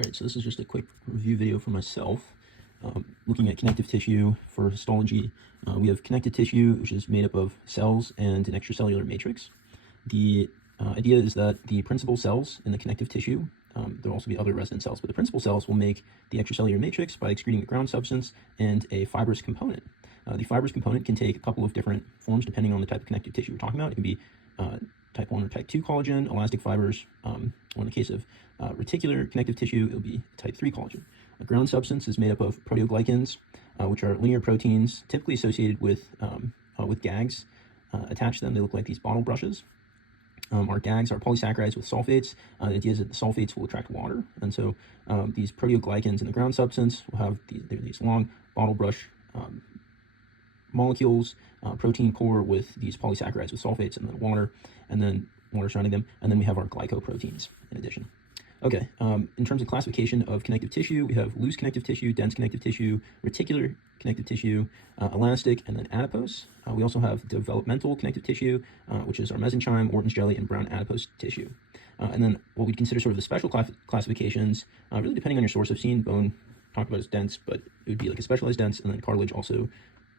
All right, so this is just a quick review video for myself. Looking at connective tissue for histology, we have connective tissue, which is made up of cells and an extracellular matrix. The idea is that the principal cells in the connective tissue, there will also be other resident cells, but the principal cells will make the extracellular matrix by excreting a ground substance and a fibrous component. The fibrous component can take a couple of different forms depending on the type of connective tissue we're talking about. It can be type 1 or type 2 collagen, elastic fibers, or in the case of reticular connective tissue, it'll be type 3 collagen. A ground substance is made up of proteoglycans, which are linear proteins typically associated with gags attached to them. They look like these bottle brushes. Our gags are polysaccharides with sulfates. The idea is that the sulfates will attract water, and so these proteoglycans in the ground substance will have these long bottle brush molecules, protein core with these polysaccharides with sulfates, and then water surrounding them, and then we have our glycoproteins in addition. Okay, in terms of classification of connective tissue, we have loose connective tissue, dense connective tissue, reticular connective tissue, elastic, and then adipose. We also have developmental connective tissue, which is our mesenchyme, Orton's jelly, and brown adipose tissue. And then what we'd consider sort of the special classifications, really depending on your source. I've seen bone talked about as dense, but it would be like a specialized dense, and then cartilage also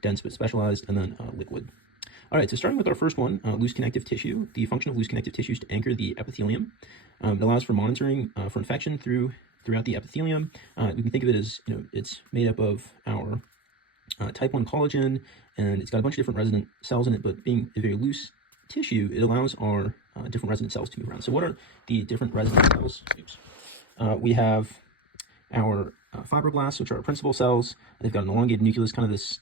dense but specialized, and then liquid. All right, so starting with our first one, loose connective tissue. The function of loose connective tissue is to anchor the epithelium. It allows for monitoring for infection throughout the epithelium. We can think of it as, it's made up of our type 1 collagen, and it's got a bunch of different resident cells in it, but being a very loose tissue, it allows our different resident cells to move around. So what are the different resident cells? We have our fibroblasts, which are our principal cells. They've got an elongated nucleus, kind of this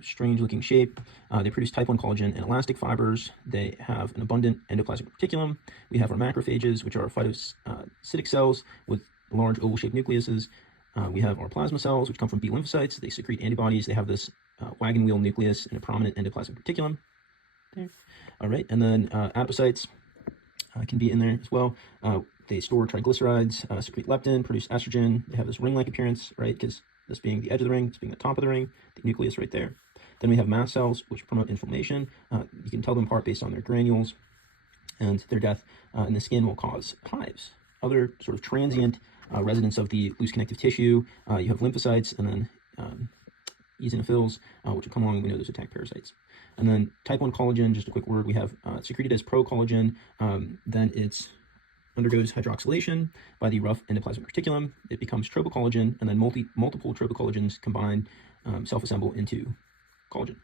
strange looking shape. They produce type 1 collagen and elastic fibers. They have an abundant endoplasmic reticulum. We have our macrophages, which are phytocytic cells with large oval shaped nucleuses. We have our plasma cells, which come from B lymphocytes. They secrete antibodies. They have this wagon wheel nucleus and a prominent endoplasmic reticulum. There. All right, and then adipocytes can be in there as well. They store triglycerides, secrete leptin, produce estrogen. They have this ring-like appearance, right? Because this being the edge of the ring, this being the top of the ring, the nucleus right there. Then we have mast cells, which promote inflammation. You can tell them apart based on their granules, and their death in the skin will cause hives. Other sort of transient residents of the loose connective tissue, you have lymphocytes, and then eosinophils, which will come along. We know those attack parasites. And then type 1 collagen, just a quick word, we have secreted as procollagen. Then it's undergoes hydroxylation by the rough endoplasmic reticulum. It becomes tropocollagen, and then multiple tropocollagens combine, self-assemble into collagen.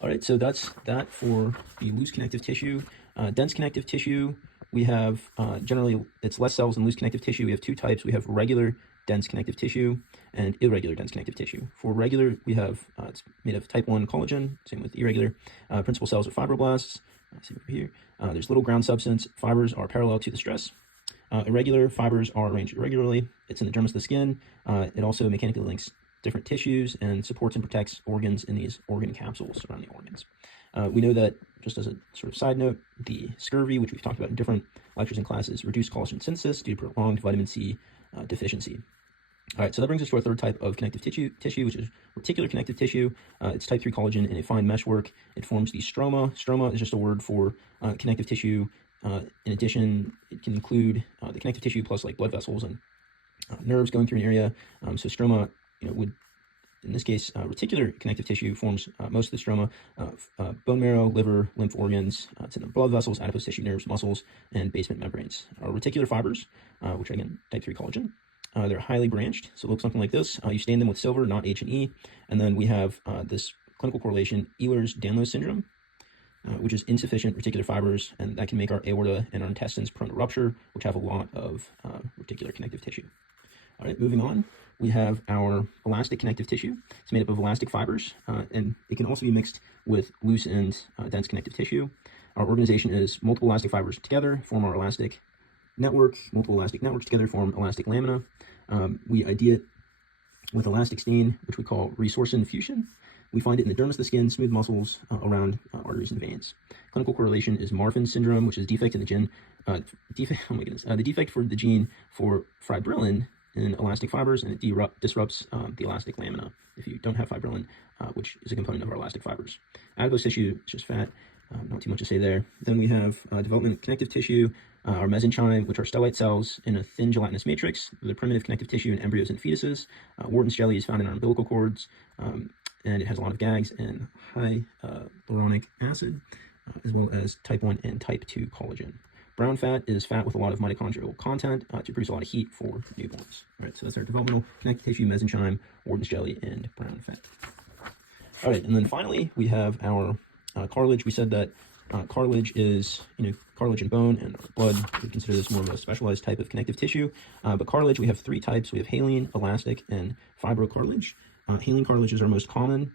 All right, so that's that for the loose connective tissue. Dense connective tissue, we have generally it's less cells than loose connective tissue. We have two types. We have regular dense connective tissue and irregular dense connective tissue. For regular, we have it's made of type 1 collagen. Same with irregular. Principal cells are fibroblasts. Same over here. There's little ground substance. Fibers are parallel to the stress. Irregular fibers are arranged irregularly. It's in the dermis of the skin. It also mechanically links different tissues and supports and protects organs in these organ capsules surrounding organs. We know that, just as a sort of side note, the scurvy, which we've talked about in different lectures and classes, reduced collagen synthesis due to prolonged vitamin C deficiency. All right, so that brings us to our third type of connective tissue, which is reticular connective tissue. It's type 3 collagen in a fine meshwork. It forms the stroma. Stroma is just a word for connective tissue. In addition, it can include the connective tissue plus like blood vessels and nerves going through an area. So stroma, would, in this case, reticular connective tissue forms most of the stroma of bone marrow, liver, lymph organs. It's in the blood vessels, adipose tissue, nerves, muscles, and basement membranes. Our reticular fibers, which are again type 3 collagen. They're highly branched, so it looks something like this. You stain them with silver, not H and E. And then we have this clinical correlation, Ehlers-Danlos syndrome, which is insufficient reticular fibers, and that can make our aorta and our intestines prone to rupture, which have a lot of reticular connective tissue. All right, moving on, we have our elastic connective tissue. It's made up of elastic fibers, and it can also be mixed with loose and dense connective tissue. Our organization is multiple elastic fibers together form our elastic network. Multiple elastic networks together form elastic lamina. We ideate with elastic stain, which we call resorcin fusion. We find it in the dermis of the skin, smooth muscles around arteries and veins. Clinical correlation is Marfan syndrome, which is a defect in the gene. The defect for the gene for fibrillin in elastic fibers, and it disrupts the elastic lamina if you don't have fibrillin, which is a component of our elastic fibers. Adipose tissue is just fat. Not too much to say there. Then we have development of connective tissue. our mesenchyme, which are stellate cells in a thin gelatinous matrix, the primitive connective tissue in embryos and fetuses. Wharton's jelly is found in our umbilical cords, and it has a lot of GAGs and high hyaluronic acid, as well as type 1 and type 2 collagen. Brown fat is fat with a lot of mitochondrial content to produce a lot of heat for newborns. All right, so that's our developmental connective tissue, mesenchyme, Wharton's jelly, and brown fat. All right, and then finally we have our cartilage. We said that cartilage is, cartilage and bone and blood. We consider this more of a specialized type of connective tissue. But cartilage, we have three types. We have haline, elastic, and fibrocartilage. Haline cartilage is our most common.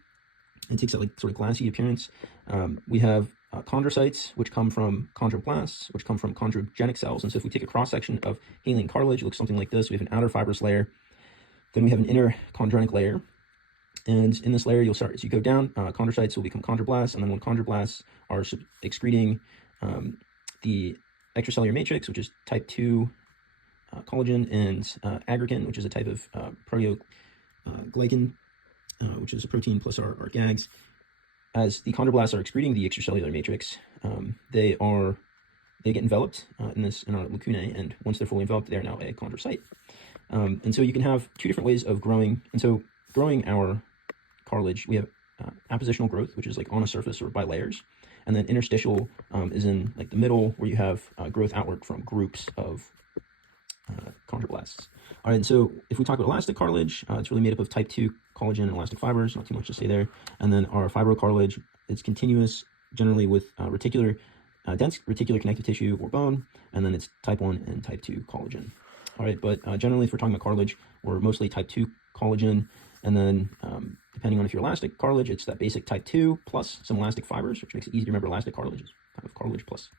It takes that sort of glassy appearance. We have chondrocytes, which come from chondroblasts, which come from chondrogenic cells. And so if we take a cross-section of haline cartilage, it looks something like this. We have an outer fibrous layer. Then we have an inner chondrogenic layer. And in this layer, you'll start, as you go down, chondrocytes will become chondroblasts. And then when chondroblasts are excreting the extracellular matrix, which is type 2 collagen, and aggregan, which is a type of proteoglycan, which is a protein plus our GAGs. As the chondroblasts are excreting the extracellular matrix, they get enveloped in our lacunae, and once they're fully enveloped, they're now a chondrocyte. And so you can have two different ways of growing. And so growing our cartilage, we have appositional growth, which is like on a surface or by layers, and then interstitial is in like the middle, where you have growth outward from groups of chondroblasts. All right, and so if we talk about elastic cartilage, it's really made up of type 2 collagen and elastic fibers, not too much to say there. And then our fibrocartilage, it's continuous, generally with dense reticular connective tissue or bone, and then it's type 1 and type 2 collagen. All right, but generally, if we're talking about cartilage, we're mostly type 2 collagen, and then depending on if you're elastic cartilage, it's that basic type 2 plus some elastic fibers, which makes it easy to remember. Elastic cartilage is kind of cartilage plus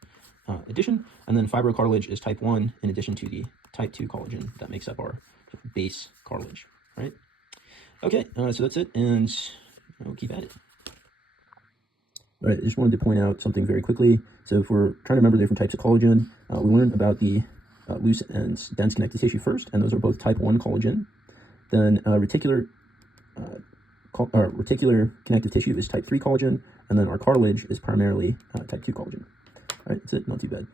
addition, and then fibrocartilage is type 1 in addition to the type 2 collagen that makes up our base cartilage, right? Okay, so that's it, and we'll keep at it. All right, I just wanted to point out something very quickly. So if we're trying to remember the different types of collagen, we learned about the loose and dense connective tissue first, and those are both type 1 collagen. Then reticular connective tissue is type 3 collagen, and then our cartilage is primarily type 2 collagen. All right, that's it, not too bad.